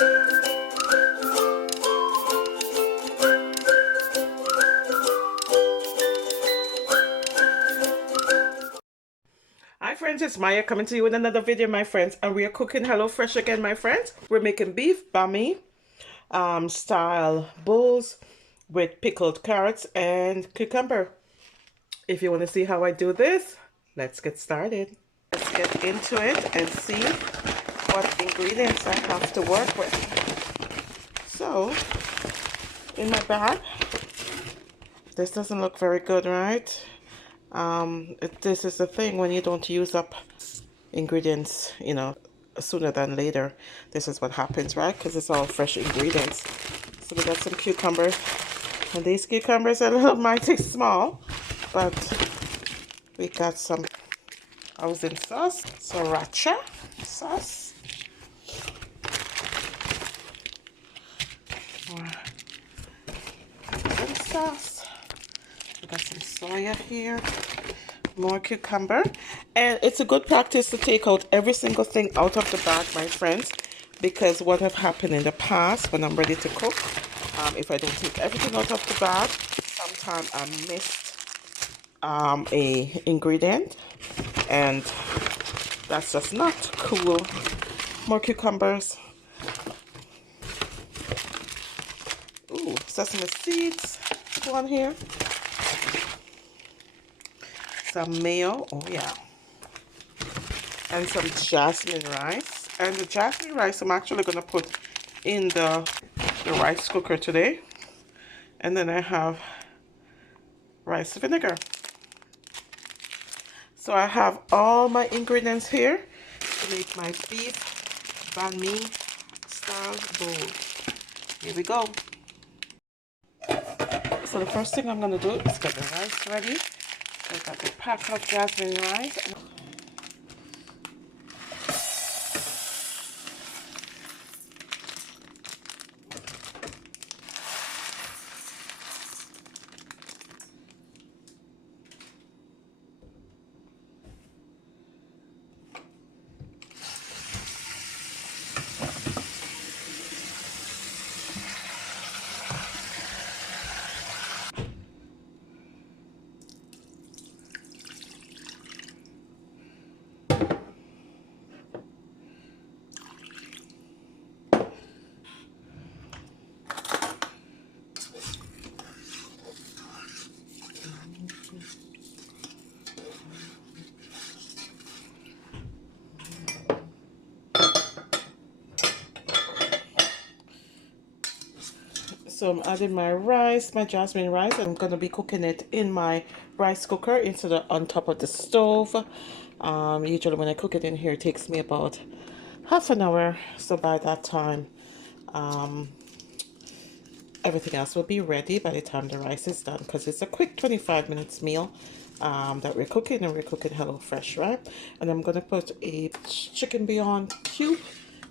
Hi friends, it's Maya coming to you with another video, my friends, and we are cooking HelloFresh again, my friends. We're making beef bami style bowls with pickled carrots and cucumber. If you want to see how I do this, let's get started. Let's get into it and see what ingredients I have to work with. So, in my bag, this doesn't look very good, right? This is the thing when you don't use up ingredients, you know, sooner than later. This is what happens, right? Because it's all fresh ingredients. So we got some cucumbers, and these cucumbers are a little mighty small, but we got some housing sauce, sriracha sauce, housing sauce. We got some soya here, more cucumber, and it's a good practice to take out every single thing out of the bag, my friends, because what have happened in the past when I'm ready to cook, if I don't take everything out of the bag, sometimes I missed a ingredient, and that's just not cool. More cucumbers. Ooh, sesame seeds go on here. Some mayo, oh yeah, and some jasmine rice. And the jasmine rice I'm actually going to put in the rice cooker today. And then I have rice vinegar. So I have all my ingredients here to make my beef banh mi style bowl. Here we go. So the first thing I'm going to do is get the rice ready. So I got the pack of jasmine rice. So I'm adding my rice, my jasmine rice. I'm going to be cooking it in my rice cooker instead of on top of the stove. Usually when I cook it in here, it takes me about half an hour. So by that time, everything else will be ready by the time the rice is done, because it's a quick 25 minutes meal that we're cooking, and we're cooking HelloFresh, right? And I'm going to put a chicken bouillon cube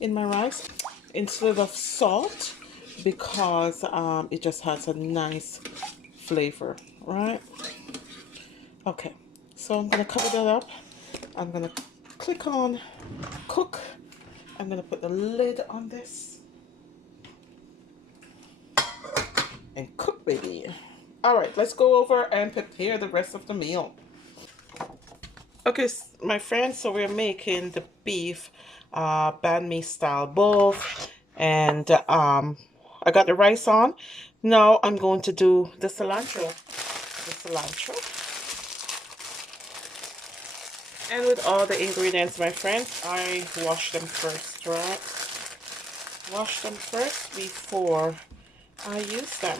in my rice instead of salt, because it just has a nice flavor, right? Okay, so I'm going to cover that up. I'm going to click on cook. I'm going to put the lid on this and cook, baby. All right, let's go over and prepare the rest of the meal. Okay, my friends, so we're making the beef banh mi style bowl, and I got the rice on. Now I'm going to do the cilantro. And with all the ingredients, my friends, I wash them first, right? Wash them first before I use them.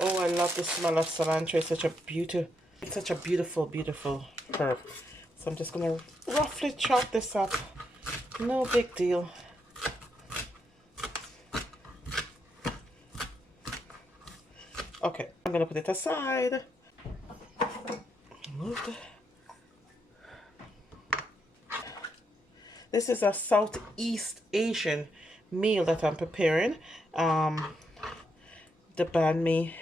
Oh, I love the smell of cilantro. It's such a beautiful, beautiful herb. So I'm just gonna roughly chop this up. No big deal. Okay, I'm gonna put it aside. This is a Southeast Asian meal that I'm preparing. The banh mi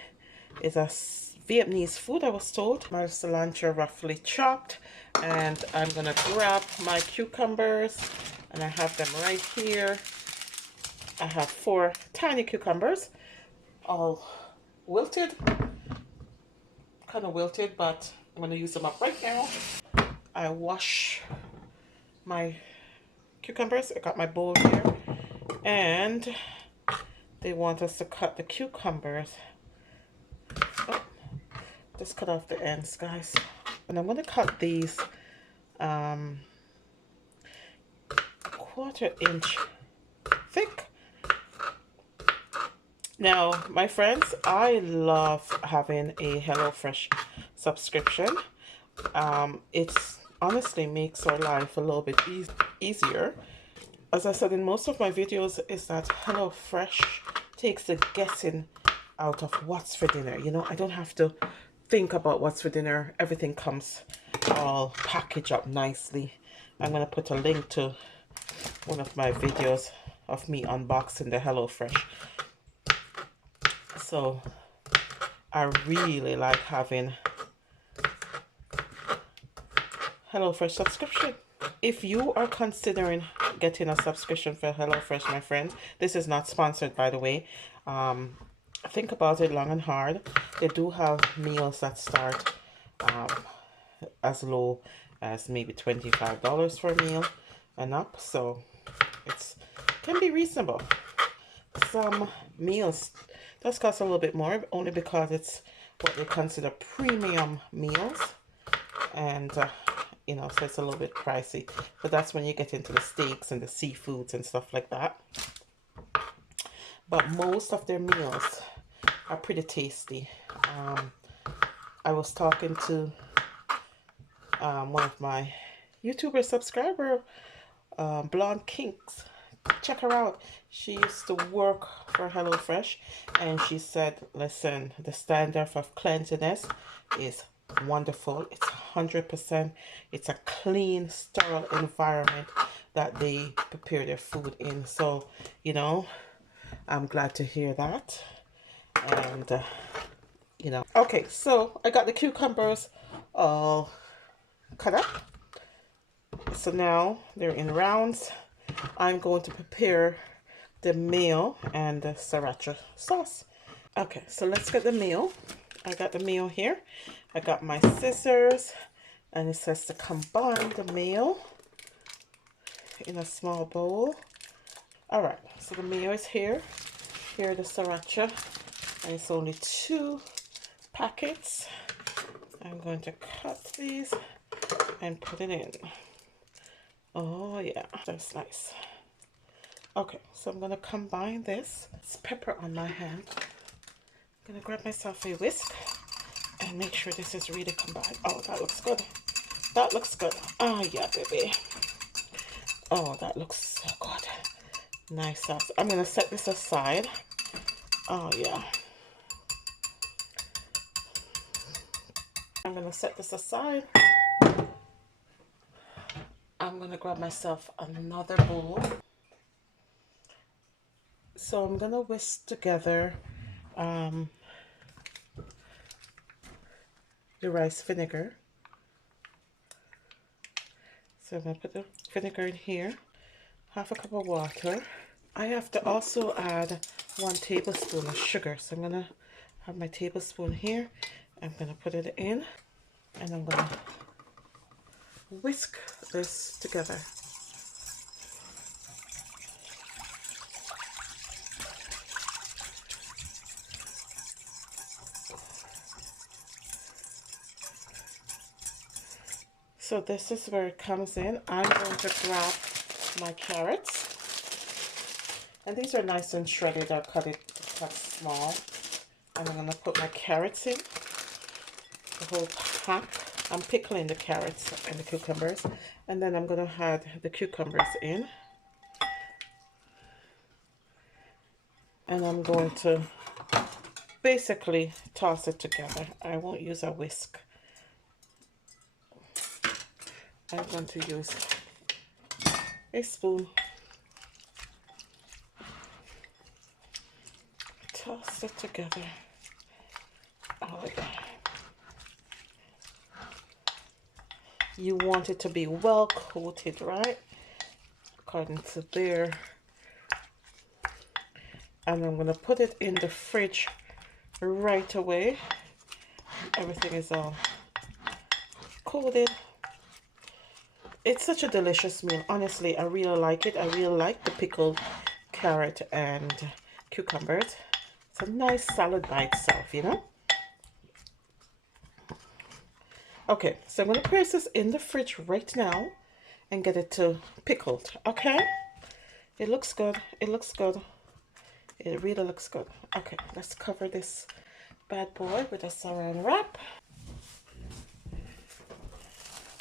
is a Vietnamese food, I was told. My cilantro roughly chopped, and I'm gonna grab my cucumbers, and I have them right here. I have 4 tiny cucumbers, all wilted, kind of wilted, but I'm going to use them up right now. I wash my cucumbers. I got my bowl here, and they want us to cut the cucumbers. Oh, just cut off the ends, guys. And I'm going to cut these 1/4 inch thick. Now, my friends, I love having a HelloFresh subscription. It's honestly makes our life a little bit easier. As I said in most of my videos, is that HelloFresh takes the guessing out of what's for dinner. You know, I don't have to think about what's for dinner. Everything comes all packaged up nicely. I'm going to put a link to one of my videos of me unboxing the HelloFresh. So I really like having HelloFresh subscription. If you are considering getting a subscription for HelloFresh, my friends, this is not sponsored, by the way. Think about it long and hard. They do have meals that start as low as maybe $25 for a meal and up, so it can be reasonable. Some meals does cost a little bit more, only because it's what they consider premium meals, and you know, so it's a little bit pricey. But that's when you get into the steaks and the seafoods and stuff like that. But most of their meals are pretty tasty. I was talking to one of my YouTuber subscriber, Blonde Kinks. Check her out. She used to work for HelloFresh, and she said, listen, the standard of cleanliness is wonderful. It's 100%. It's a clean, sterile environment that they prepare their food in. So, you know, I'm glad to hear that. And you know, okay, so I got the cucumbers all cut up. So now they're in rounds. I'm going to prepare the mayo and the sriracha sauce. Okay, so let's get the mayo. I got the mayo here. I got my scissors, and it says to combine the mayo in a small bowl. All right, so the mayo is here. Here the sriracha, and it's only 2 packets. I'm going to cut these and put it in. Oh yeah, that's nice. Okay, so I'm gonna combine this. It's pepper on my hand. I'm gonna grab myself a whisk and make sure this is really combined. Oh, that looks good. That looks good. Oh yeah, baby. Oh, that looks so good. Nice sauce. I'm gonna set this aside. Oh yeah. I'm gonna set this aside. I'm gonna grab myself another bowl. So I'm gonna whisk together the rice vinegar. So I'm gonna put the vinegar in here, 1/2 cup of water. I have to also add 1 tablespoon of sugar. So I'm gonna have my tablespoon here. I'm gonna put it in, and I'm gonna whisk this together. So this is where it comes in. I'm going to grab my carrots, and these are nice and shredded. I'll cut small, and I'm going to put my carrots in, the whole pack. I'm pickling the carrots and the cucumbers, and then I'm going to add the cucumbers in, and I'm going to basically toss it together. I won't use a whisk. I'm going to use a spoon. Toss it together. Oh yeah. You want it to be well coated, right? According to their and I'm gonna put it in the fridge right away. Everything is all coated. It's such a delicious meal. Honestly, I really like it. I really like the pickled carrot and cucumbers. It's a nice salad by itself, you know? Okay, so I'm going to place this in the fridge right now and get it to pickled, okay? It looks good. It looks good. It really looks good. Okay, let's cover this bad boy with a saran wrap.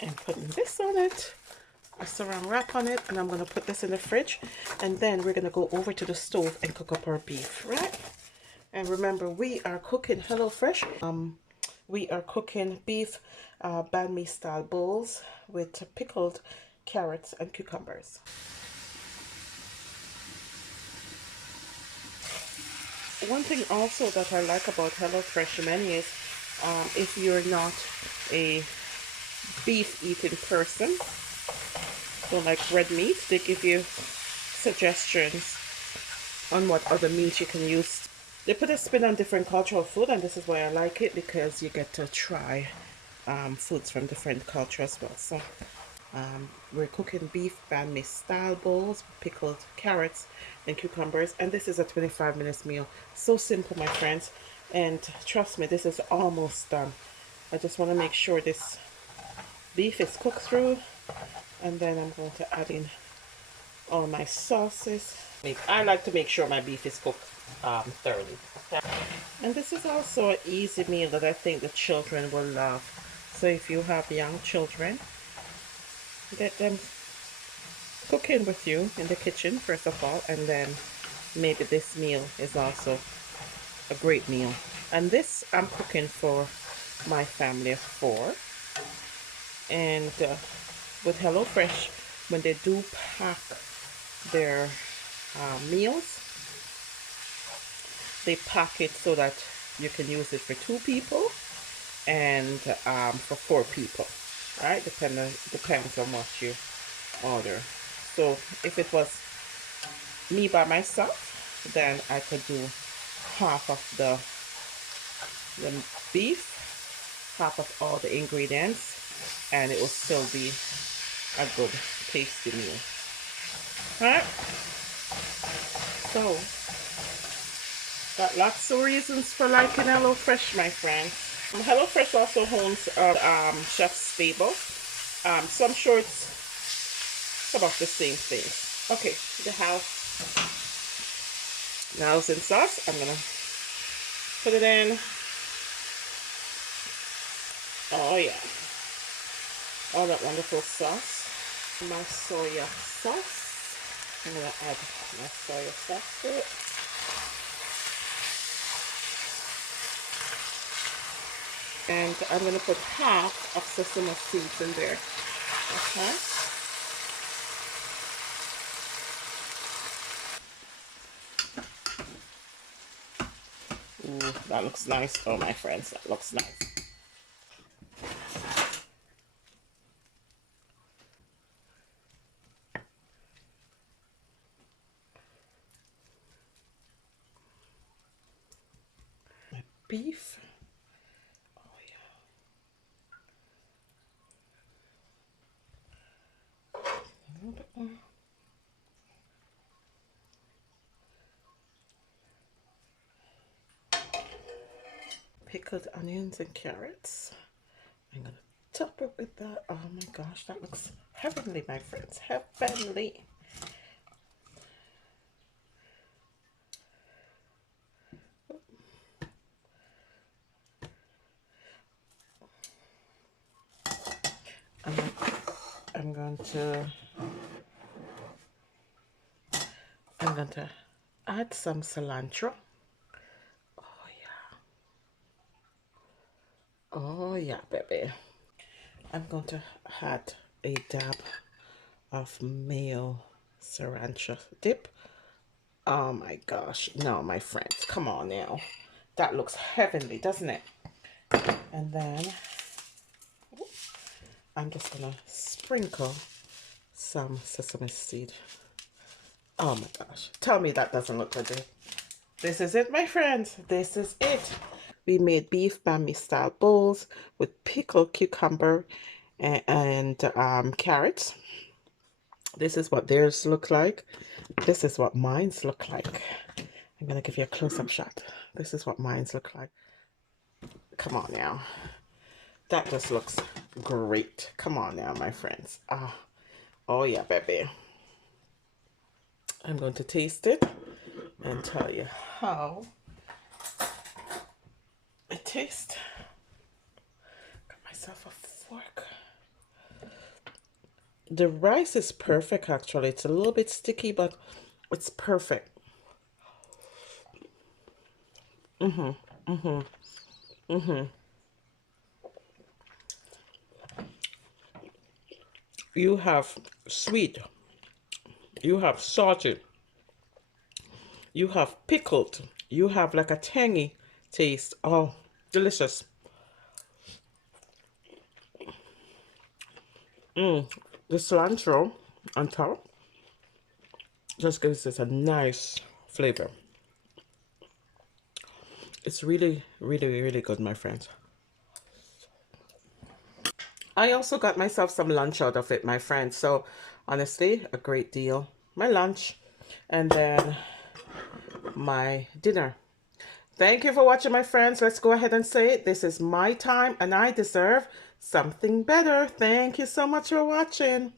And putting this on it. A saran wrap on it, and I'm going to put this in the fridge, and then we're going to go over to the stove and cook up our beef, right? And remember, we are cooking HelloFresh. We are cooking beef banh mi style bowls with pickled carrots and cucumbers. One thing also that I like about HelloFresh menu is if you're not a beef eating person, don't like red meat, they give you suggestions on what other meat you can use. They put a spin on different cultural food, and this is why I like it, because you get to try foods from different cultures as well. So we're cooking beef banh mi style bowls, pickled carrots and cucumbers, and this is a 25 minutes meal. So simple, my friends, and trust me, this is almost done. I just want to make sure this beef is cooked through, and then I'm going to add in all my sauces. I like to make sure my beef is cooked thoroughly. And this is also an easy meal that I think the children will love. So if you have young children, get them cooking with you in the kitchen first of all, and then maybe this meal is also a great meal. And this I'm cooking for my family of 4. And with HelloFresh, when they do pack their meals, they pack it so that you can use it for 2 people and for 4 people, right? Depends on what you order. So if it was me by myself, then I could do half of the beef, half of all the ingredients, and it will still be a good tasty meal. Alright, so got lots of reasons for liking HelloFresh, my friends. HelloFresh also owns Chef's Table. So I'm sure it's about the same things. Okay, the house and sauce. I'm gonna put it in. Oh yeah, all that wonderful sauce. My soya sauce. I'm gonna add my soya sauce to it. And I'm going to put half of sesame seeds in there. Okay. Ooh, that looks nice. Oh, my friends, that looks nice. My beef. Pickled onions and carrots. I'm gonna top it with that. Oh my gosh, that looks heavenly, my friends. Heavenly. I'm going to add some cilantro. Oh yeah. Oh yeah, baby. I'm going to add a dab of mayo sriracha dip. Oh my gosh. No, my friends. Come on now. That looks heavenly, doesn't it? And then I'm just going to sprinkle some sesame seed. Oh my gosh. Tell me that doesn't look good. This is it, my friends. This is it. We made beef bami style bowls with pickled cucumber and carrots. This is what theirs look like. This is what mine's look like. I'm gonna give you a close-up shot. This is what mine's look like. Come on now. That just looks great. Come on now, my friends. Ah, oh yeah, baby. I'm going to taste it and tell you how it tastes. Got myself a fork. The rice is perfect, actually. It's a little bit sticky, but it's perfect. You have sweet, you have salted, you have pickled, you have like a tangy taste. Oh, delicious. The cilantro on top just gives it a nice flavor. It's really, really, really good, my friends. I also got myself some lunch out of it, my friends. So honestly, a great deal. My lunch and then my dinner. Thank you for watching, my friends. Let's go ahead and say it. This is my time and I deserve something better. Thank you so much for watching.